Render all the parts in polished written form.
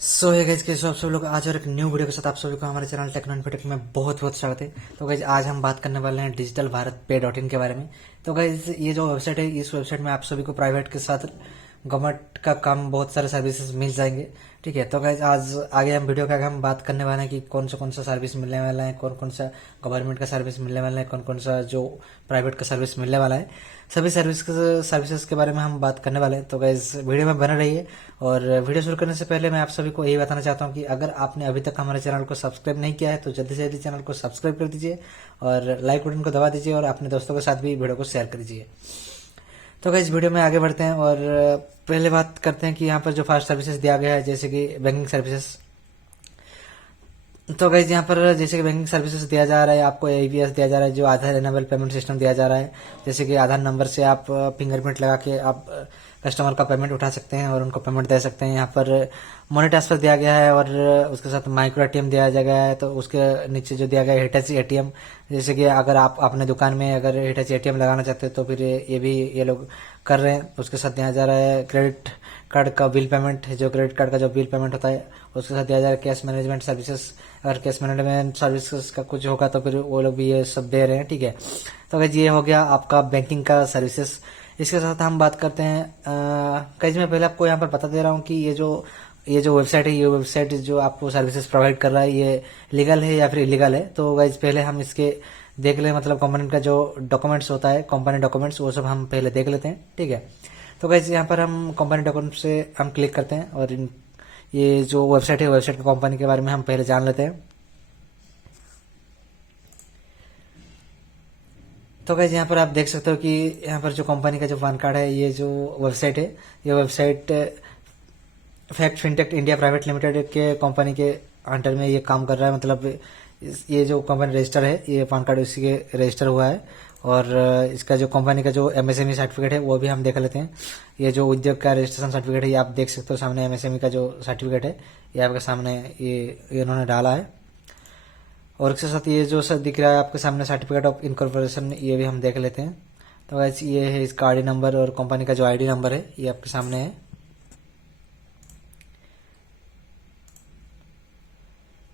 सो है गाइज, कैसे हो आप सब लोग। आज और एक न्यू वीडियो के साथ आप सभी को हमारे चैनल टेक्नो इन्फोटेक में बहुत बहुत स्वागत है। तो गाइज आज हम बात करने वाले हैं डिजिटल भारत पे.इन के बारे में। तो गाइज ये जो वेबसाइट है, इस वेबसाइट में आप सभी को प्राइवेट के साथ गवर्नमेंट का काम बहुत सारे सर्विसेज मिल जाएंगे। ठीक है, तो गाइज आज आगे हम वीडियो का आगे हम बात करने वाले हैं कि कौन सा सर्विस मिलने वाला है, कौन सा गवर्नमेंट का सर्विस मिलने वाला है, कौन सा जो प्राइवेट का सर्विस मिलने वाला है। सभी सर्विसेज के बारे में हम बात करने वाले हैं। तो गाइज वीडियो में बने रहिए। और वीडियो शुरू करने से पहले मैं आप सभी को यही बताना चाहता हूँ कि अगर आपने अभी तक हमारे चैनल को सब्सक्राइब नहीं किया है तो जल्दी से जल्दी चैनल को सब्सक्राइब कर दीजिए और लाइक बटन को दबा दीजिए और अपने दोस्तों के साथ भी वीडियो को शेयर कर दीजिए। तो गाइज वीडियो में आगे बढ़ते हैं और पहले बात करते हैं कि यहाँ पर जो फास्ट सर्विसेज दिया गया है, जैसे कि बैंकिंग सर्विसेज। तो गाइज यहाँ पर जैसे कि बैंकिंग सर्विसेज दिया जा रहा है, आपको एबीएस दिया जा रहा है, जो आधार एनेबल पेमेंट सिस्टम दिया जा रहा है। जैसे कि आधार नंबर से आप फिंगरप्रिंट लगा के आप कस्टमर का पेमेंट उठा सकते हैं और उनको पेमेंट दे सकते हैं। यहाँ पर मनी ट्रांसफर दिया गया है और उसके साथ माइक्रो एटीएम दिया गया है। तो उसके नीचे जो दिया गया है हिटाची एटीएम, जैसे कि अगर आप अपने दुकान में अगर हिटाची एटीएम लगाना चाहते हो तो फिर ये भी ये लोग कर रहे हैं। उसके साथ दिया जा रहा है क्रेडिट कार्ड का बिल पेमेंट, जो क्रेडिट कार्ड का जो बिल पेमेंट होता है उसके साथ दिया जा रहा है कैश मैनेजमेंट सर्विसेज। अगर कैश मैनेजमेंट सर्विसेज का कुछ होगा तो फिर वो लोग भी ये सब दे रहे हैं। ठीक है, तो अगर ये हो गया आपका बैंकिंग का सर्विसेज। इसके साथ हम बात करते हैं कई मैं पहले आपको यहाँ पर बता दे रहा हूँ कि ये जो वेबसाइट है, ये वेबसाइट जो आपको सर्विसेज प्रोवाइड कर रहा है, ये लीगल है या फिर इलीगल है। तो गाइज पहले हम इसके देख लें, मतलब कंपनी का जो डॉक्यूमेंट्स होता है, कंपनी डॉक्यूमेंट्स, वो सब हम पहले देख लेते हैं। ठीक है, तो गाइज यहाँ पर हम कंपनी डॉक्यूमेंट से हम क्लिक करते हैं और ये जो वेबसाइट है, वेबसाइट की कंपनी के बारे में हम पहले जान लेते हैं। तो गाइज यहाँ पर आप देख सकते हो कि यहाँ पर जो कंपनी का जो पैन कार्ड है, ये जो वेबसाइट है, ये website fact fintech India private limited के कंपनी के अंडर में ये काम कर रहा है। मतलब ये जो कंपनी रजिस्टर है, ये पैन कार्ड उसी के रजिस्टर हुआ है। और इसका जो कंपनी का जो एमएसएमई सर्टिफिकेट है वो भी हम देख लेते हैं। ये जो उद्योग का रजिस्ट्रेशन सर्टिफिकेट है, ये आप देख सकते हो सामने, एमएसएमई का जो सर्टिफिकेट है ये आपके सामने ये इन्होंने डाला है। और इसके साथ ये जो सर दिख रहा है आपके सामने सर्टिफिकेट ऑफ इनकॉर्पोरेशन, ये भी हम देख लेते हैं। तो वैसे ये है इसका आईडी नंबर और कंपनी का जो आईडी नंबर है ये आपके सामने है।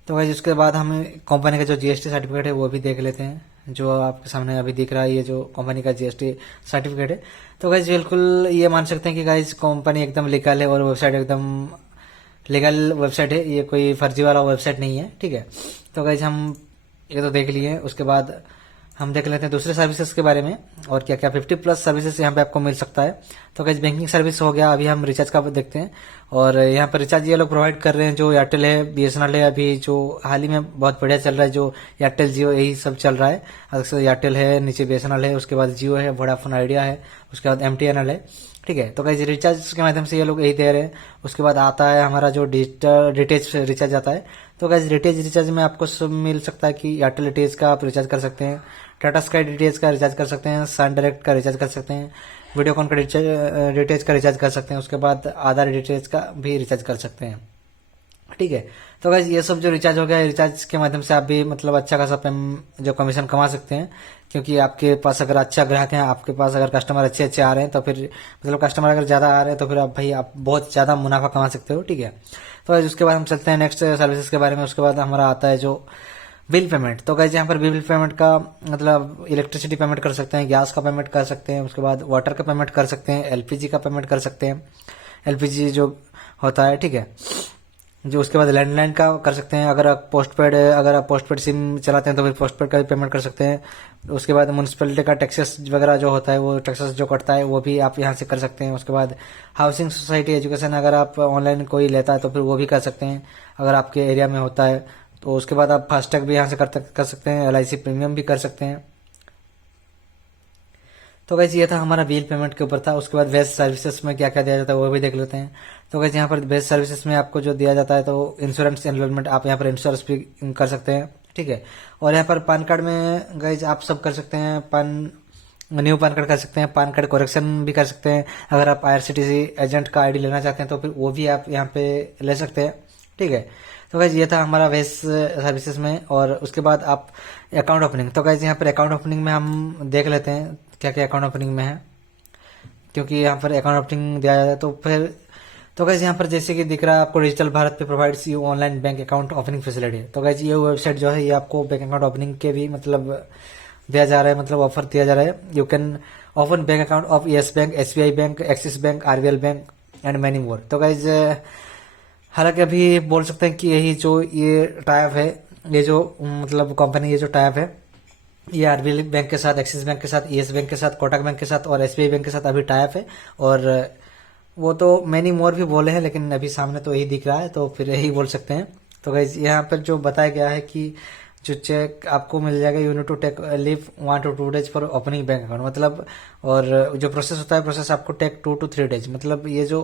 तो वैसे उसके बाद हम कंपनी का जो जीएसटी सर्टिफिकेट है वो भी देख लेते हैं, जो आपके सामने अभी दिख रहा है, ये जो कंपनी का जीएसटी सर्टिफिकेट है। तो गाइज बिल्कुल ये मान सकते हैं कि गाइज कंपनी एकदम लीगल है और वेबसाइट एकदम लीगल वेबसाइट है, ये कोई फर्जी वाला वेबसाइट नहीं है। ठीक है, तो गाइज हम ये तो देख लिए। उसके बाद हम देख लेते हैं दूसरे सर्विसेज के बारे में और क्या क्या 50+ सर्विसेज यहाँ पे आपको मिल सकता है। तो गाइज बैंकिंग सर्विस हो गया। अभी हम रिचार्ज का देखते हैं और यहाँ पर रिचार्ज ये लोग प्रोवाइड कर रहे हैं, जो एयरटेल है, बीएसएनएल है, अभी जो हाल ही में बहुत बढ़िया चल रहा है, जो एयरटेल जियो यही सब चल रहा है। अक्सर एयरटेल है, नीचे बीएसएनएल है, उसके बाद जियो है, वोडाफोन आइडिया है, उसके बाद एमटीएनएल है। ठीक है, तो गाइज रिचार्ज के माध्यम से ये लोग यही दे रहे हैं। उसके बाद आता है हमारा जो डिजिटल डिटेच रिचार्ज आता है। तो गाइज रिचार्ज में आपको सब मिल सकता है कि एयरटेल डिटेच का आप रिचार्ज कर सकते हैं, टाटा स्काई डीटीएच का रिचार्ज कर सकते हैं, सन डायरेक्ट का रिचार्ज कर सकते हैं, वीडियोकॉन का डीटीएच का रिचार्ज कर सकते हैं, उसके बाद आधार डीटीएच का भी रिचार्ज कर सकते हैं। ठीक है, तो गाइज ये सब जो रिचार्ज हो गया है, रिचार्ज के माध्यम से आप भी मतलब अच्छा खासा जो कमीशन कमा सकते हैं। क्योंकि आपके पास अगर अच्छा ग्राहक है, आपके पास अगर कस्टमर अच्छे अच्छे आ रहे हैं तो फिर मतलब कस्टमर अगर ज्यादा आ रहे हैं तो फिर आप भाई आप बहुत ज्यादा मुनाफा कमा सकते हो। ठीक है, तो गाइज उसके बाद हम चलते हैं नेक्स्ट सर्विसेज के बारे में। उसके बाद हमारा आता है जो बिल पेमेंट। तो गाइज यहाँ पर बिल पेमेंट का मतलब इलेक्ट्रिसिटी पेमेंट कर सकते हैं, गैस का पेमेंट कर सकते हैं, उसके बाद वाटर का पेमेंट कर सकते हैं, एलपीजी का पेमेंट कर सकते हैं, एलपीजी जो होता है। ठीक है, जो उसके बाद लैंडलाइन का कर सकते हैं। अगर आप पोस्ट पेड सिम चलाते हैं तो फिर पोस्ट पेड का भी पेमेंट कर सकते हैं। उसके बाद म्यूनसिपैलिटी का टैक्सेस वगैरह जो होता है, वो टैक्सेस जो कटता है वो भी आप यहाँ से कर सकते हैं। उसके बाद हाउसिंग सोसाइटी एजुकेशन अगर आप ऑनलाइन कोई लेता है तो फिर वो भी कर सकते हैं, अगर आपके एरिया में होता है तो। उसके बाद आप फास्टैग भी यहाँ से कर सकते हैं, एलआईसी प्रीमियम भी कर सकते हैं। तो गाइज ये था हमारा बिल पेमेंट के ऊपर था। उसके बाद बेस्ट सर्विसेज में क्या क्या दिया जाता है वो भी देख लेते हैं। तो गाइज यहाँ पर बेस्ट सर्विसेज में आपको जो दिया जाता है तो इंश्योरेंस एनरोलमेंट, आप यहाँ पर इंश्योरेंस भी कर सकते हैं। ठीक है, और यहाँ पर पैन कार्ड में गाइज आप सब कर सकते हैं, न्यू पैन कार्ड कर सकते हैं, पैन कार्ड करेक्शन भी कर सकते हैं। अगर आप आईआरसीटीसी एजेंट का आईडी लेना चाहते हैं तो फिर वो भी आप यहाँ पे ले सकते हैं। ठीक है, तो गाइज ये था हमारा वेस्ट सर्विसेज में। और उसके बाद आप अकाउंट ओपनिंग। तो गाइज यहाँ पर अकाउंट ओपनिंग में हम देख लेते हैं क्या क्या अकाउंट ओपनिंग में है, क्योंकि यहाँ पर अकाउंट ओपनिंग दिया जाता है। तो फिर तो गाइज यहाँ पर जैसे कि दिख रहा है आपको डिजिटल भारत पे provides you online bank account opening facility. तो गाइज ये वेबसाइट जो है ये आपको बैंक अकाउंट ओपनिंग के भी मतलब दिया जा रहा है, मतलब ऑफर दिया जा रहा है। You can open bank account of yes bank, SBI bank, axis bank, RBL bank and many more. तो गाइज हालांकि अभी बोल सकते हैं कि यही जो ये टाइप है, ये जो मतलब कंपनी ये जो टाइप है ये आरबीएल बैंक के साथ, एक्सिस बैंक के साथ, येस बैंक के साथ, कोटक बैंक के साथ और एसबीआई बैंक के साथ अभी टाइप है। और वो तो मैनी मोर भी बोले हैं, लेकिन अभी सामने तो यही दिख रहा है तो फिर यही बोल सकते हैं। तो गाइज यहाँ पर जो बताया गया है कि जो चेक आपको मिल जाएगा, you need to take leave 1 to 2 days for opening bank account, मतलब और जो प्रोसेस होता है प्रोसेस आपको टेक 2 to 3 days, मतलब ये जो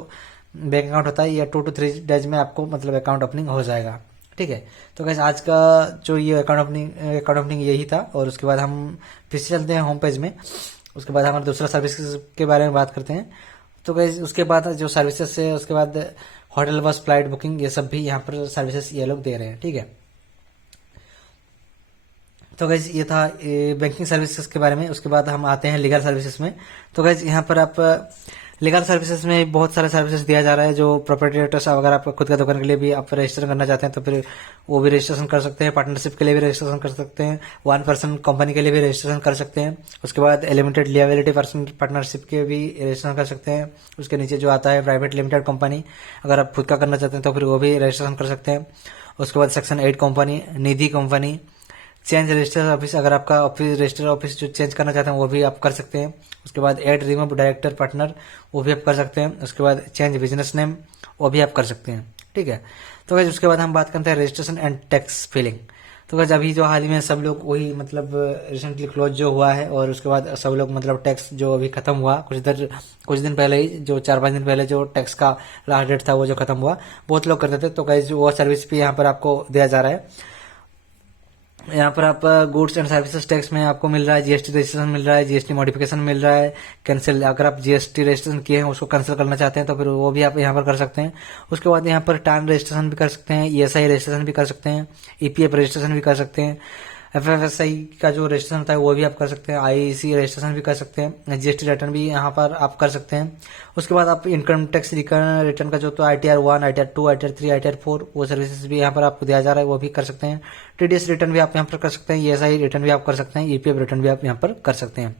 बैंक अकाउंट होता है ये 2 to 3 days में आपको मतलब अकाउंट ओपनिंग हो जाएगा। ठीक है, तो गाइस आज का जो ये अकाउंट ओपनिंग यही था। और उसके बाद हम फिर से चलते हैं होम पेज में। उसके बाद हमारे दूसरा सर्विस के बारे में बात करते हैं। तो गाइस उसके बाद जो सर्विसेज है, उसके बाद होटल बस फ्लाइट बुकिंग ये सब भी यहाँ पर सर्विसेज ये लोग दे रहे हैं। ठीक है, तो गाइज ये था बैंकिंग सर्विसेज के बारे में। उसके बाद हम आते हैं लीगल सर्विसेज में। तो गाइज यहाँ पर आप लीगल सर्विसेज में बहुत सारे सर्विसेज दिया जा रहा है। जो प्रोप्राइटर्स अगर आप खुद का दुकान के लिए भी आप रजिस्ट्रेशन करना चाहते हैं तो फिर वो भी रजिस्ट्रेशन कर सकते हैं, पार्टनरशिप के लिए भी रजिस्ट्रेशन कर सकते हैं, 1 पर्सन कंपनी के लिए भी रजिस्ट्रेशन कर सकते हैं। उसके बाद लिमिटेड लिएबिलिटी पर्सन पार्टनरशिप के भी रजिस्ट्रेशन कर सकते हैं। उसके नीचे जो आता है प्राइवेट लिमिटेड कंपनी, अगर आप खुद का करना चाहते हैं तो फिर वो भी रजिस्ट्रेशन कर सकते हैं। उसके बाद सेक्शन 8 कंपनी, निधि कंपनी, चेंज रजिस्टर ऑफिस, अगर आपका ऑफिस रजिस्टर ऑफिस जो चेंज करना चाहते हैं वो भी आप कर सकते हैं। उसके बाद ऐड रिमूव डायरेक्टर पार्टनर वो भी आप कर सकते हैं। उसके बाद चेंज बिजनेस नेम वो भी आप कर सकते हैं। ठीक है, तो गाइस उसके बाद हम बात करते हैं रजिस्ट्रेशन एंड टैक्स फिलिंग। तो गाइस अभी जो हाल ही में सब लोग वही मतलब रिसेंटली क्लोज जो हुआ है और उसके बाद सब लोग मतलब टैक्स जो अभी खत्म हुआ कुछ दिन पहले ही, जो 4-5 दिन पहले जो टैक्स का लास्ट डेट था वो जो खत्म हुआ, बहुत लोग करते थे। तो गाइस वो सर्विस भी यहाँ पर आपको दिया जा रहा है। यहाँ पर आप गुड्स एंड सर्विसेज टैक्स में आपको मिल रहा है जीएसटी रजिस्ट्रेशन मिल रहा है, जीएसटी मॉडिफिकेशन मिल रहा है, कैंसिल अगर आप जीएसटी रजिस्ट्रेशन किए हैं उसको कैंसिल करना चाहते हैं तो फिर वो भी आप यहाँ पर कर सकते हैं। उसके बाद यहाँ पर टाइम रजिस्ट्रेशन भी कर सकते हैं, ईएसआई रजिस्ट्रेशन भी कर सकते हैं, ईपीएफ रजिस्ट्रेशन भी कर सकते हैं, एफएफएसआई का जो रजिस्ट्रेशन होता है वो भी आप कर सकते हैं, आईईसी रजिस्ट्रेशन भी कर सकते हैं, जीएसटी रिटर्न भी यहाँ पर आप कर सकते हैं। उसके बाद आप इनकम टैक्स रिटर्न का जो तो ITR 1, ITR 2, ITR 3, ITR 4 वो सर्विसेज भी यहाँ पर आपको दिया जा रहा है, वो भी कर सकते हैं। टीडीएस रिटर्न भी आप यहाँ पर कर सकते हैं, ईएसआई रिटर्न भी आप कर सकते हैं, ईपीएफ रिटर्न भी आप यहाँ पर कर सकते हैं।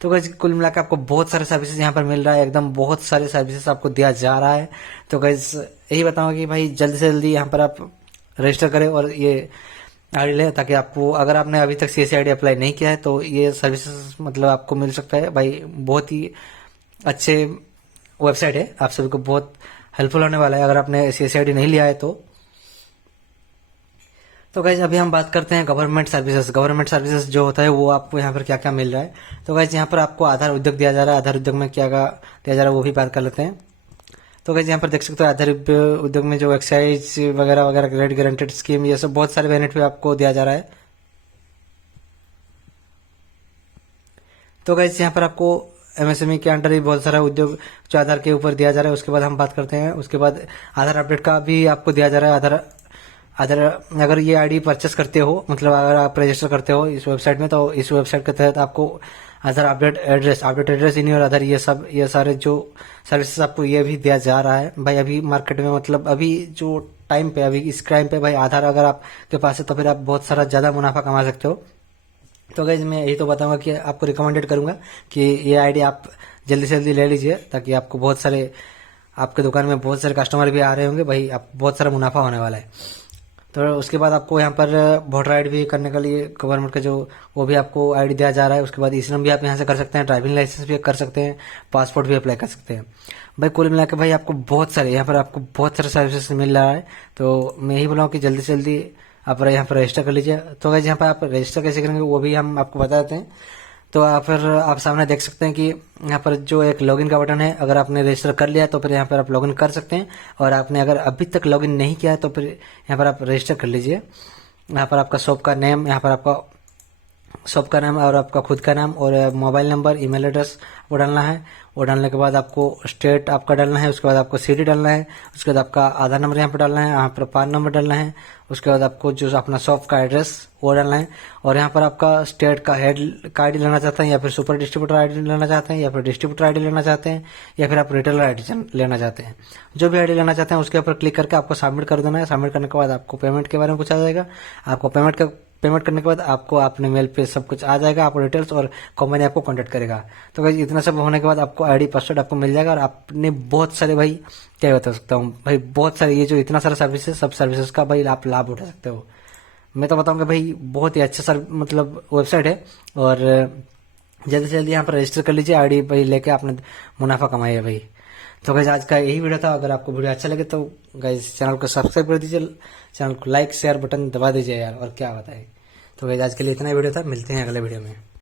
तो गाइस कुल मिलाकर आपको बहुत सारे सर्विसेज यहाँ पर मिल रहा है, एकदम बहुत सारे सर्विसेज आपको दिया जा रहा है। तो गाइस यही बताऊंगा कि भाई जल्दी से जल्दी यहाँ पर आप रजिस्टर करें और ये आईडी लें, ताकि आपको अगर आपने अभी तक CSC ID अप्लाई नहीं किया है तो ये सर्विसेज मतलब आपको मिल सकता है। भाई बहुत ही अच्छे वेबसाइट है, आप सभी को बहुत हेल्पफुल होने वाला है अगर आपने CSC ID नहीं लिया है तो। गाइज अभी हम बात करते हैं गवर्नमेंट सर्विसेज। गवर्नमेंट सर्विसेज जो होता है वो आपको यहाँ पर क्या क्या मिल रहा है। तो गाइज यहाँ पर आपको आधार उद्योग दिया जा रहा है, आधार उद्योग में क्या क्या दिया जा रहा है वो भी बात कर लेते हैं। तो गाइस यहाँ पर देख सकते हो आधार उद्योग में जो एक्साइज वगैरह वगैरह क्रेडिट गारंटेड स्कीम ये सब बहुत सारे बेनिफिट आपको दिया जा रहा है। तो गाइस यहाँ पर आपको MSME के अंडर भी बहुत सारा उद्योग जो आधार के ऊपर दिया जा रहा है। उसके बाद हम बात करते हैं, उसके बाद आधार अपडेट का भी आपको दिया जा रहा है। आधार अगर ये आईडी परचेस करते हो, मतलब अगर आप रजिस्टर करते हो इस वेबसाइट में, तो इस वेबसाइट के तहत आपको आधार अपडेट एड्रेस इन योर आधार ये सारे जो सर्विसेज आपको ये भी दिया जा रहा है। भाई अभी मार्केट में मतलब अभी जो टाइम पे अभी इस टाइम पे भाई आधार अगर आपके पास है तो फिर आप बहुत सारा ज़्यादा मुनाफा कमा सकते हो। तो गाइज मैं यही तो बताऊंगा कि आपको रिकमेंडेड करूंगा कि ये आईडी आप जल्दी से जल्दी ले लीजिए, ताकि आपको बहुत सारे आपके दुकान में बहुत सारे कस्टमर भी आ रहे होंगे, भाई आप बहुत सारा मुनाफा होने वाला है। तो उसके बाद आपको यहाँ पर वोटर आईडी भी करने के लिए गवर्नमेंट का जो वो भी आपको आईडी दिया जा रहा है। उसके बाद ई-श्रम भी आप यहाँ से कर सकते हैं, ड्राइविंग लाइसेंस भी कर सकते हैं, पासपोर्ट भी अप्लाई कर सकते हैं। भाई कुल मिला के भाई आपको बहुत सारे यहाँ पर आपको बहुत सारे सर्विसेज मिल रहा है। तो मैं यही बोला कि जल्दी से जल्दी आप यहाँ पर रजिस्टर कर लीजिए। तो गाइस यहाँ पर आप रजिस्टर कैसे करेंगे वो भी हम आपको बता देते हैं। तो फिर आप सामने देख सकते हैं कि यहाँ पर जो एक लॉगिन का बटन है, अगर आपने रजिस्टर कर लिया तो फिर यहाँ पर आप लॉगिन कर सकते हैं, और आपने अगर अभी तक लॉगिन नहीं किया है तो फिर यहाँ पर आप रजिस्टर कर लीजिए। यहाँ पर आपका शॉप का नेम, यहाँ पर आपका शॉप का नाम और आपका खुद का नाम और मोबाइल नंबर, ईमेल एड्रेस वो डालना है। वो डालने के बाद आपको स्टेट आपका डालना है, उसके बाद आपको सिटी डालना है, उसके बाद आपका आधार नंबर यहाँ पर डालना है, यहाँ पर पान नंबर डालना है, उसके बाद आपको जो अपना शॉप का एड्रेस वो डालना है। और यहाँ पर आपका स्टेट का हेड का आईडी लेना चाहते हैं या फिर सुपर डिस्ट्रीब्यूटर आईडी लेना चाहते हैं या फिर डिस्ट्रीब्यूटर आईडी लेना चाहते हैं या फिर आप रिटेलर आईडी लेना चाहते हैं। जो भी आईडी लेना चाहते हैं उसके ऊपर क्लिक करके आपको सबमिट कर देना है। सबमिट करने के बाद आपको पेमेंट के बारे में पूछा जाएगा। आपको पेमेंट करने के बाद आपको अपने मेल पे सब कुछ आ जाएगा, आपको डिटेल्स, और कंपनी आपको कांटेक्ट करेगा। तो भाई इतना सब होने के बाद आपको आईडी पासवर्ड आपको मिल जाएगा और आपने बहुत सारे भाई क्या बता सकता हूँ भाई, बहुत सारे ये जो इतना सारा सर्विसेज, सब सर्विसेज का भाई आप लाभ उठा सकते हो। मैं तो बताऊंगा भाई बहुत ही अच्छा सर मतलब वेबसाइट है। और जल्दी से जल्दी यहाँ पर रजिस्टर कर लीजिए, आईडी भाई लेके आपने मुनाफा कमाइए भाई। तो गाइज आज का यही वीडियो था। अगर आपको वीडियो अच्छा लगे तो गाइज चैनल को सब्सक्राइब कर दीजिए, चैनल को लाइक शेयर बटन दबा दीजिए यार, और क्या बताए। तो गाइज आज के लिए इतना ही वीडियो था, मिलते हैं अगले वीडियो में।